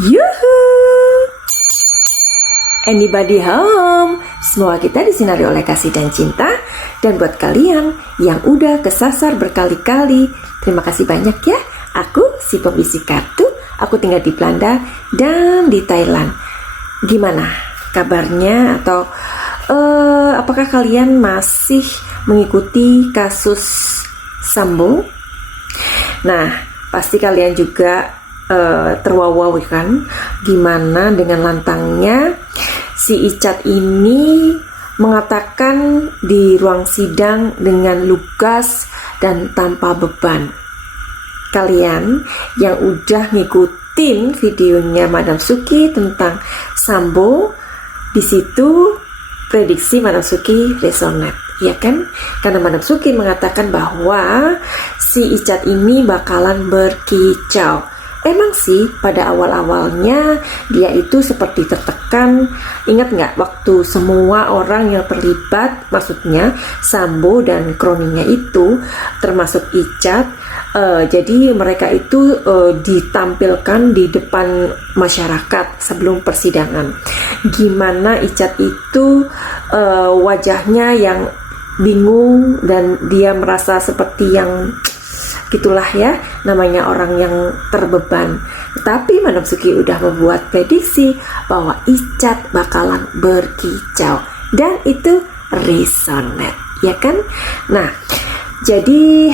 Yuhu! Anybody home? Semua kita disinari oleh kasih dan cinta. Dan buat kalian yang udah kesasar berkali-kali, terima kasih banyak ya. Aku si pembisik kartu, aku tinggal di Belanda dan di Thailand. Gimana kabarnya? Atau apakah kalian masih mengikuti kasus Sambo? Nah, pasti kalian juga terwawaw kan, gimana dengan lantangnya si Icat ini mengatakan di ruang sidang dengan lugas dan tanpa beban. Kalian yang udah ngikutin videonya Madam Suki tentang Sambo, di situ prediksi Madam Suki resonate, ya kan? Karena Madam Suki mengatakan bahwa si Icat ini bakalan berkicau. Emang sih pada awal-awalnya dia itu seperti tertekan. Ingat nggak waktu semua orang yang terlibat, maksudnya Sambo dan kroninya itu termasuk Icat, jadi mereka itu ditampilkan di depan masyarakat sebelum persidangan. Gimana Icat itu wajahnya yang bingung dan dia merasa seperti yang gitulah ya, namanya orang yang terbeban. Tapi Madam Suki udah membuat prediksi bahwa Icat bakalan berkicau, dan itu resonate, ya kan? Nah, jadi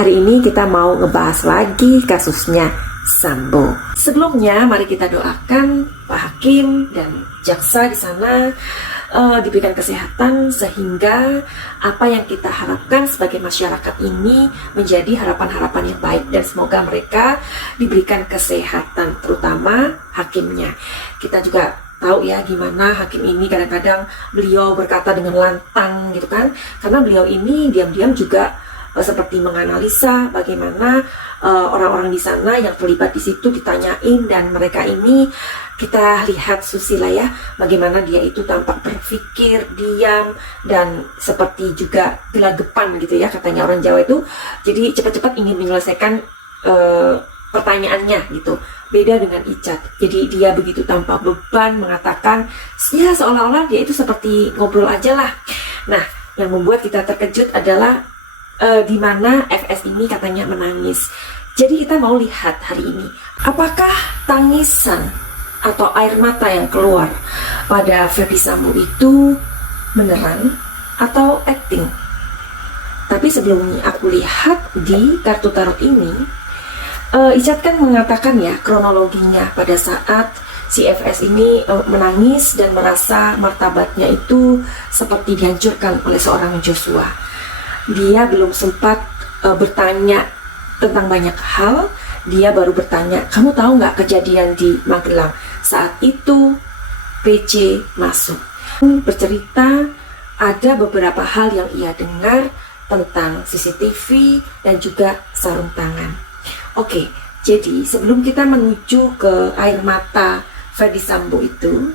hari ini kita mau ngebahas lagi kasusnya Sambo. Sebelumnya mari kita doakan Pak Hakim dan jaksa di sana diberikan kesehatan sehingga apa yang kita harapkan sebagai masyarakat ini menjadi harapan-harapan yang baik, dan semoga mereka diberikan kesehatan, terutama hakimnya. Kita juga tahu ya gimana hakim ini kadang-kadang beliau berkata dengan lantang gitu kan, karena beliau ini diam-diam juga seperti menganalisa bagaimana orang-orang di sana yang terlibat di situ ditanyain, dan mereka ini kita lihat susila ya, bagaimana dia itu tampak berpikir diam dan seperti juga gelagapan gitu ya, katanya orang Jawa itu. Jadi cepat-cepat ingin menyelesaikan pertanyaannya gitu. Beda dengan Icat, jadi dia begitu tanpa beban mengatakan ya seolah-olah dia itu seperti ngobrol aja lah. Nah, yang membuat kita terkejut adalah di mana FS ini katanya menangis. Jadi kita mau lihat hari ini, apakah tangisan atau air mata yang keluar pada Ferdy Sambo itu beneran atau acting. Tapi sebelumnya aku lihat di kartu tarot ini, Icat kan mengatakan ya kronologinya pada saat si FS ini menangis dan merasa martabatnya itu seperti dihancurkan oleh seorang Joshua. Dia belum sempat bertanya tentang banyak hal. Dia baru bertanya, kamu tahu nggak kejadian di Magelang? Saat itu PC masuk, bercerita ada beberapa hal yang ia dengar tentang CCTV dan juga sarung tangan. Oke, jadi sebelum kita menuju ke air mata Ferdy Sambo itu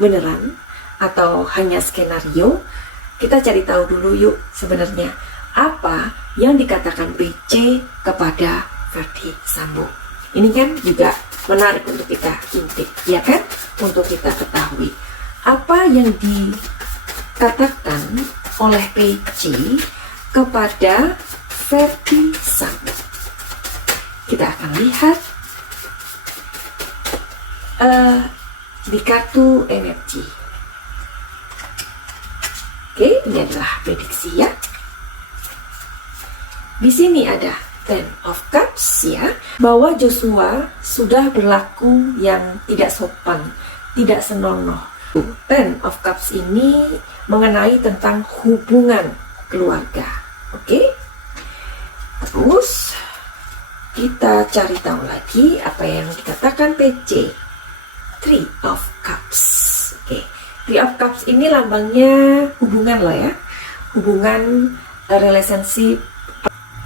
beneran atau hanya skenario, kita cari tahu dulu yuk sebenarnya apa yang dikatakan PC kepada Ferdy Sambo. Ini kan juga menarik untuk kita intip, ya kan? Untuk kita ketahui apa yang dikatakan oleh PC kepada Ferdy Sambo. Kita akan lihat di kartu energi. Oke, ini adalah prediksi ya. Di sini ada Ten of Cups ya, bahwa Joshua sudah berlaku yang tidak sopan, tidak senonoh. Ten of Cups ini mengenai tentang hubungan keluarga. Oke? Terus kita cari tahu lagi apa yang dikatakan PC. Three of Cups. Oke. Three of Cups ini lambangnya hubungan loh ya. Hubungan, relationship.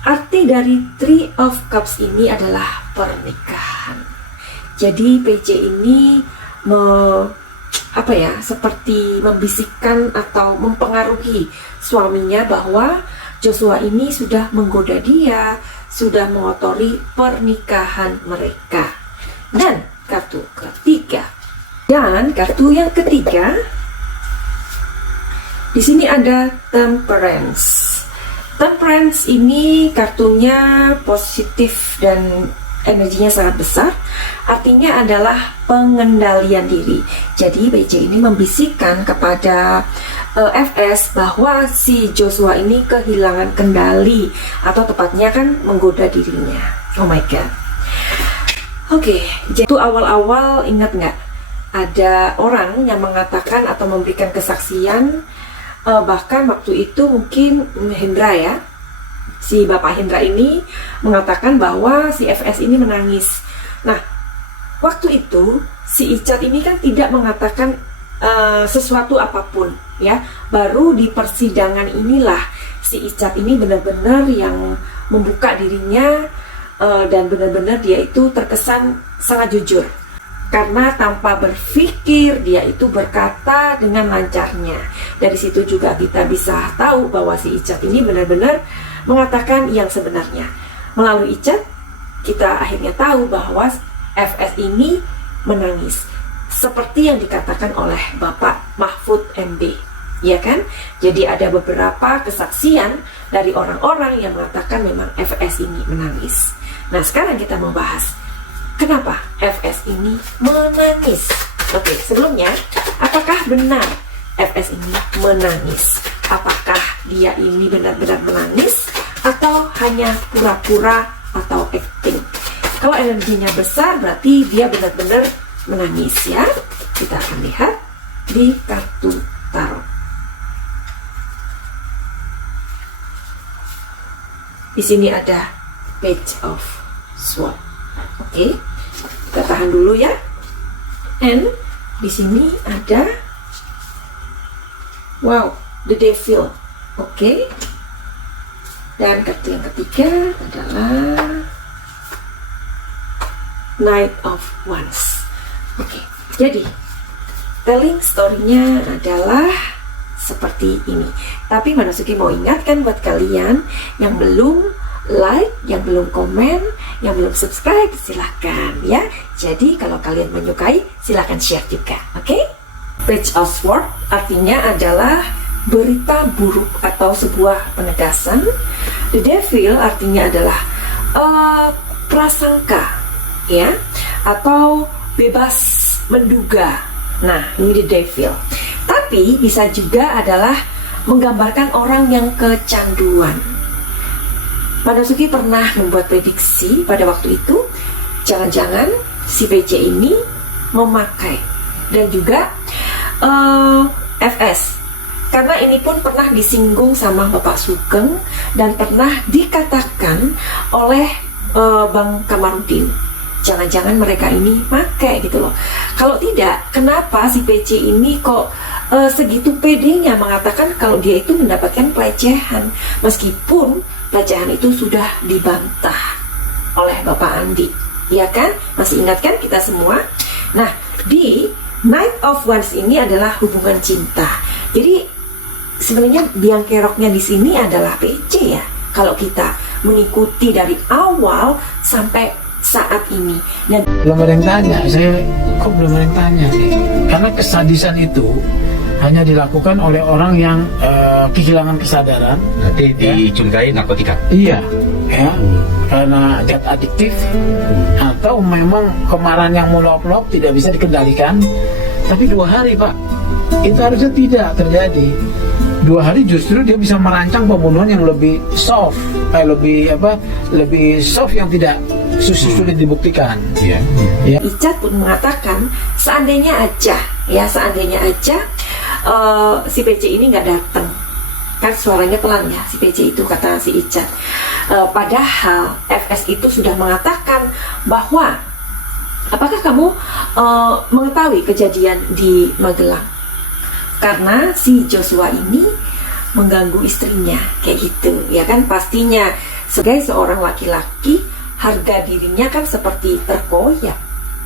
Arti dari Three of Cups ini adalah pernikahan. Jadi PC ini seperti membisikkan atau mempengaruhi suaminya bahwa Joshua ini sudah menggoda dia, sudah mengotori pernikahan mereka. Dan kartu ketiga. Dan kartu yang ketiga, di sini ada Temperance. Temperance ini kartunya positif dan energinya sangat besar. Artinya adalah pengendalian diri. Jadi BC ini membisikkan kepada FS bahwa si Joshua ini kehilangan kendali, atau tepatnya kan menggoda dirinya. Oh my god. Oke, jadi awal-awal ingat nggak? Ada orang yang mengatakan atau memberikan kesaksian, bahkan waktu itu mungkin Hendra ya, si Bapak Hendra ini mengatakan bahwa si FS ini menangis. Nah, waktu itu si Icat ini kan tidak mengatakan sesuatu apapun ya. Baru di persidangan inilah si Icat ini benar-benar yang membuka dirinya, dan benar-benar dia itu terkesan sangat jujur. Karena tanpa berpikir dia itu berkata dengan lancarnya. Dari situ juga kita bisa tahu bahwa si Icat ini benar-benar mengatakan yang sebenarnya. Melalui Icat kita akhirnya tahu bahwa FS ini menangis, seperti yang dikatakan oleh Bapak Mahfud MD, ya kan? Jadi ada beberapa kesaksian dari orang-orang yang mengatakan memang FS ini menangis. Nah, sekarang kita membahas kenapa FS ini menangis. Oke, sebelumnya, apakah benar FS ini menangis? Apakah dia ini benar-benar menangis atau hanya pura-pura atau acting? Kalau energinya besar berarti dia benar-benar menangis ya. Kita akan lihat di kartu tarot. Di sini ada Page of Swords. Oke. Kita tahan dulu ya. And di sini ada The Devil. Oke. Dan kartu yang ketiga adalah Knight of Wands. Oke. Jadi telling story-nya adalah seperti ini. Tapi Manasuki mau ingatkan buat kalian yang belum like, yang belum komen, yang belum subscribe, silahkan ya. Jadi kalau kalian menyukai, silahkan share juga, oke? Page of Swords artinya adalah berita buruk atau sebuah penegasan. The Devil artinya adalah prasangka, ya, atau bebas menduga. Nah, ini The Devil. Tapi bisa juga adalah menggambarkan orang yang kecanduan. Manasuki pernah membuat prediksi pada waktu itu, jangan-jangan si PC ini memakai, dan juga FS, karena ini pun pernah disinggung sama Bapak Sugeng dan pernah dikatakan oleh Bang Kamarudin, jangan-jangan mereka ini pakai gitu loh. Kalau tidak, kenapa si PC ini kok segitu pedenya mengatakan kalau dia itu mendapatkan pelecehan, meskipun pelecehan itu sudah dibantah oleh Bapak Andi, ya kan? Masih ingat kan kita semua? Nah, di Knight of Wands ini adalah hubungan cinta. Jadi sebenarnya biang keroknya di sini adalah PC ya. Kalau kita mengikuti dari awal sampai saat ini. Dan belum ada yang tanya, saya kok belum ada yang tanya nih? Karena kesadisan itu hanya dilakukan oleh orang yang kehilangan kesadaran. Nanti dicurigai narkotika. Iya, ya, karena zat adiktif atau memang kemarahan yang meluap-luap tidak bisa dikendalikan. Tapi 2 hari Pak, itu harusnya tidak terjadi. 2 hari justru dia bisa merancang pembunuhan yang lebih soft, lebih soft yang tidak sulit dibuktikan. Iya. Ya. Icat pun mengatakan seandainya aja si PC ini nggak datang, kan suaranya pelan ya si PC itu, kata si Icat. Padahal FS itu sudah mengatakan bahwa apakah kamu mengetahui kejadian di Magelang, karena si Joshua ini mengganggu istrinya kayak gitu ya kan. Pastinya sebagai seorang laki-laki harga dirinya kan seperti terkoyak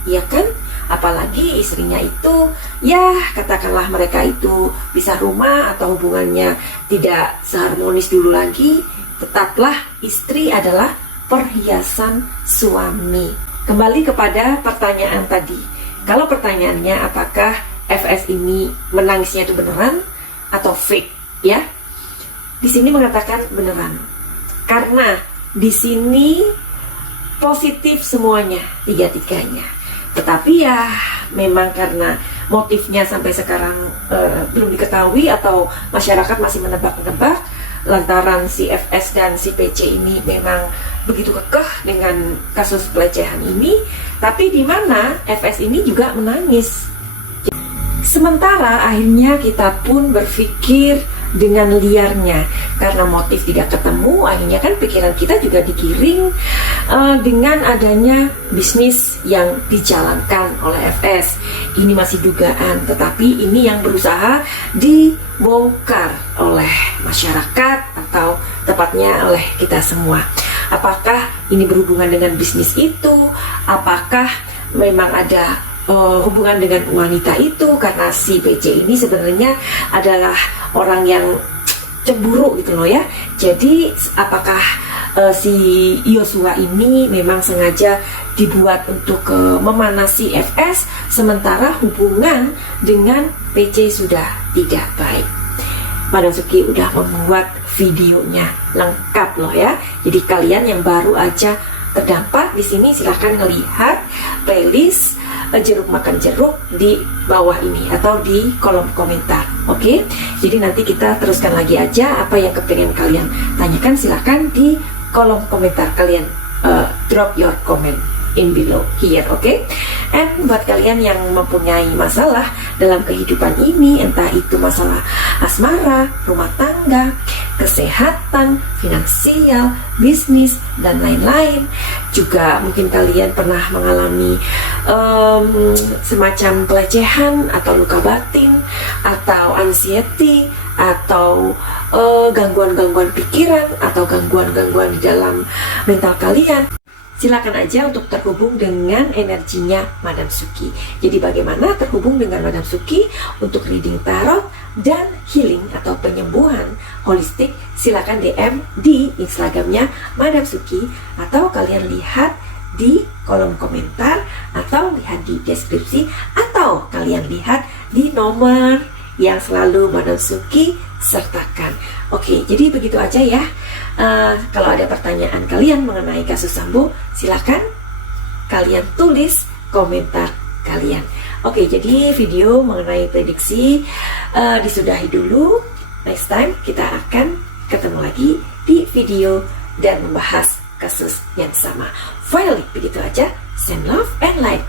ya kan. Apalagi istrinya itu, ya katakanlah mereka itu pisah rumah atau hubungannya tidak seharmonis dulu lagi, tetaplah istri adalah perhiasan suami. kembali kepada pertanyaan tadi. Kalau pertanyaannya apakah FS ini menangisnya itu beneran atau fake, ya? Di sini mengatakan beneran. Karena di sini positif semuanya, tiga-tiganya. Tetapi ya memang karena motifnya sampai sekarang belum diketahui atau masyarakat masih menebak-nebak, lantaran si FS dan si PC ini memang begitu kekeh dengan kasus pelecehan ini, tapi di mana FS ini juga menangis. Sementara akhirnya kita pun berpikir dengan liarnya, karena motif tidak ketemu, akhirnya kan pikiran kita juga digiring dengan adanya bisnis yang dijalankan oleh FS. Ini masih dugaan, tetapi ini yang berusaha dibongkar oleh masyarakat atau tepatnya oleh kita semua. Apakah ini berhubungan dengan bisnis itu? Apakah memang ada hubungan dengan wanita itu? Karena si PC ini sebenarnya adalah orang yang cemburu gitu loh ya. Jadi apakah si Yosua ini memang sengaja dibuat untuk memanasi FS, sementara hubungan dengan PC sudah tidak baik? Madam Suki udah membuat videonya lengkap loh ya. Jadi kalian yang baru aja terdampak di sini silahkan ngelihat playlist jeruk makan jeruk di bawah ini atau di kolom komentar. Oke? Jadi nanti kita teruskan lagi aja apa yang kepengen kalian tanyakan, silahkan di kolom komentar kalian drop your comment in below here, oke? And buat kalian yang mempunyai masalah dalam kehidupan ini, entah itu masalah asmara, rumah tangga, kesehatan, finansial, bisnis, dan lain-lain, juga mungkin kalian pernah mengalami semacam pelecehan atau luka batin atau anxiety atau gangguan-gangguan pikiran atau gangguan-gangguan di dalam mental kalian, silakan aja untuk terhubung dengan energinya Madam Suki. Jadi bagaimana terhubung dengan Madam Suki untuk reading tarot dan healing atau penyembuhan holistik? Silakan DM di Instagramnya Madam Suki, atau kalian lihat di kolom komentar, atau lihat di deskripsi, atau kalian lihat di nomor yang selalu Madam Suki sertakan. Oke, jadi begitu aja ya. Kalau ada pertanyaan kalian mengenai kasus Sambo, silakan kalian tulis komentar kalian. Oke, jadi video mengenai prediksi disudahi dulu. Next time kita akan ketemu lagi di video dan membahas kasus yang sama. Finally, begitu aja. Send love and light.